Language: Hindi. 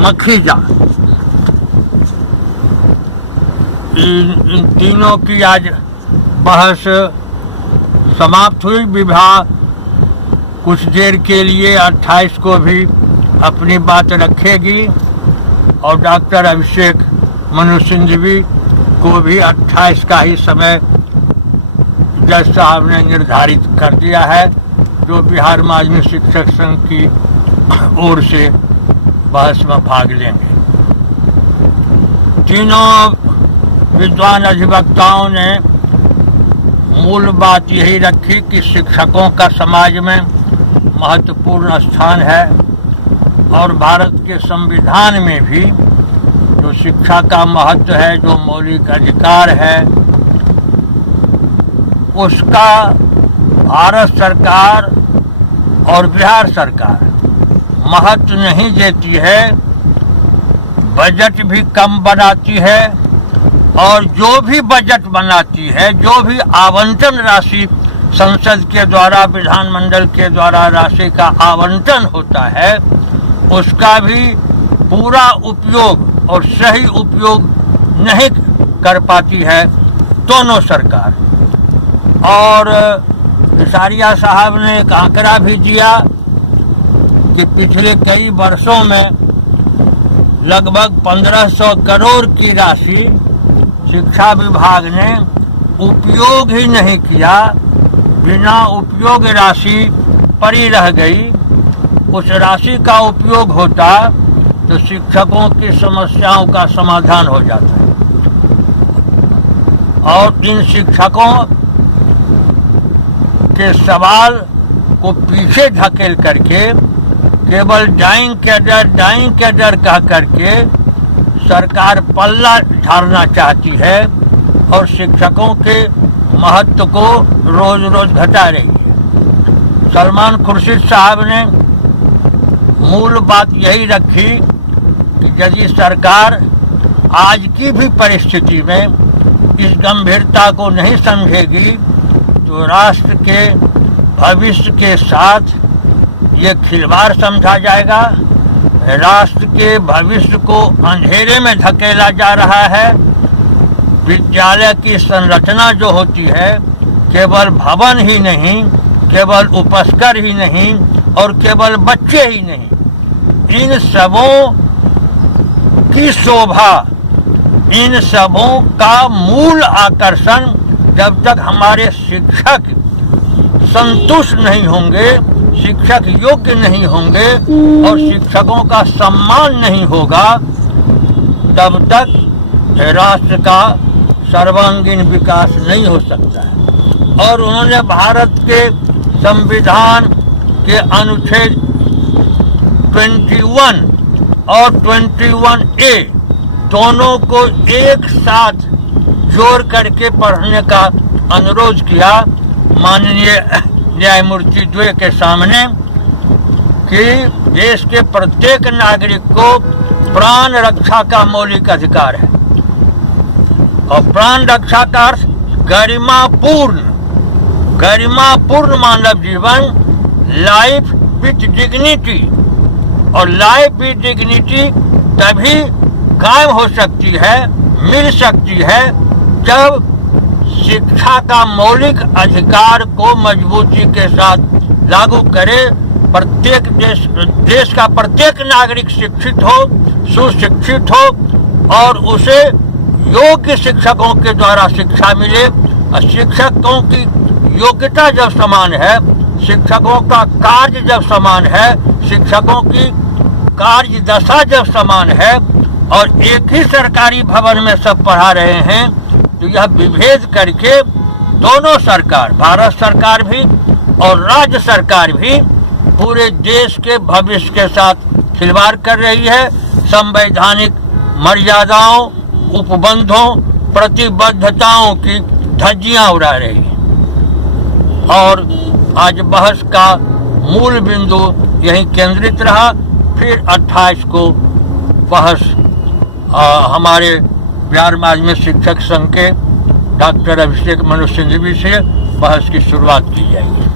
मखीजा, इन तीनों की आज बहस समाप्त हुई। विभाग कुछ देर के लिए 28 को भी अपनी बात रखेगी और डॉक्टर अभिषेक मनु सिंघवी को भी 28 का ही समय जज साहब ने निर्धारित कर दिया है, जो बिहार माध्यमिक शिक्षक संघ की ओर से बहस में भाग लेंगे। तीनों विद्वान अधिवक्ताओं ने मूल बात यही रखी कि शिक्षकों का समाज में महत्वपूर्ण स्थान है और भारत के संविधान में भी जो शिक्षा का महत्व है, जो मौलिक अधिकार है, उसका भारत सरकार और बिहार सरकार महत्व नहीं देती है, बजट भी कम बनाती है और जो भी बजट बनाती है, जो भी आवंटन राशि संसद के द्वारा, विधानमंडल के द्वारा राशि का आवंटन होता है, उसका भी पूरा उपयोग और सही उपयोग नहीं कर पाती है दोनों सरकार। और इशारिया साहब ने एक आंकड़ा भी दिया कि पिछले कई वर्षों में लगभग 1500 करोड़ की राशि शिक्षा विभाग ने उपयोग ही नहीं किया, बिना उपयोग राशि पड़ी रह गई। उस राशि का उपयोग होता तो शिक्षकों की समस्याओं का समाधान हो जाता है और इन शिक्षकों के सवाल को पीछे धकेल करके केवल डाइंग कैडर कह करके सरकार पल्ला झाड़ना चाहती है और शिक्षकों के महत्व को रोज रोज घटा रही है। सलमान खुर्शीद साहब ने मूल बात यही रखी कि यदि सरकार आज की भी परिस्थिति में इस गंभीरता को नहीं समझेगी तो राष्ट्र के भविष्य के साथ ये खिलवाड़ समझा जाएगा। राष्ट्र के भविष्य को अंधेरे में धकेला जा रहा है। विद्यालय की संरचना जो होती है, केवल भवन ही नहीं, केवल उपस्कर ही नहीं और केवल बच्चे ही नहीं, इन सबों की शोभा, इन सबों का मूल आकर्षण जब तक हमारे शिक्षक संतुष्ट नहीं होंगे, शिक्षक योग्य नहीं होंगे और शिक्षकों का सम्मान नहीं होगा, तब तक राष्ट्र का सर्वांगीण विकास नहीं हो सकता है। और उन्होंने भारत के संविधान के अनुच्छेद 21 और 21A दोनों को एक साथ जोड़ करके पढ़ने का अनुरोध किया माननीय न्यायमूर्ति द्वे के सामने कि देश के प्रत्येक नागरिक को प्राण रक्षा का मौलिक अधिकार है और प्राण रक्षा का अर्थ गरिमापूर्ण मानव जीवन, लाइफ विथ डिग्निटी, और लाइफ विथ डिग्निटी तभी कायम हो सकती है, मिल सकती है, जब शिक्षा का मौलिक अधिकार को मजबूती के साथ लागू करे। प्रत्येक देश का प्रत्येक नागरिक शिक्षित हो, सुशिक्षित हो और उसे योग्य शिक्षकों के द्वारा शिक्षा मिले। और शिक्षकों की योग्यता जब समान है, शिक्षकों का कार्य जब समान है, शिक्षकों की कार्य दशा जब समान है और एक ही सरकारी भवन में सब पढ़ा रहे हैं, तो यह विभेद करके दोनों सरकार, भारत सरकार भी और राज्य सरकार भी पूरे देश के भविष्य के साथ खिलवाड़ कर रही है, संवैधानिक मर्यादाओं, उपबंधों, प्रतिबद्धताओं की धज्जियां उड़ा रही है। और आज बहस का मूल बिंदु यही केंद्रित रहा। फिर 28 को बहस हमारे बिहार माध्यमिक शिक्षक संघ के डॉक्टर अभिषेक मनु सिंघवी से बहस की शुरुआत की जाएगी।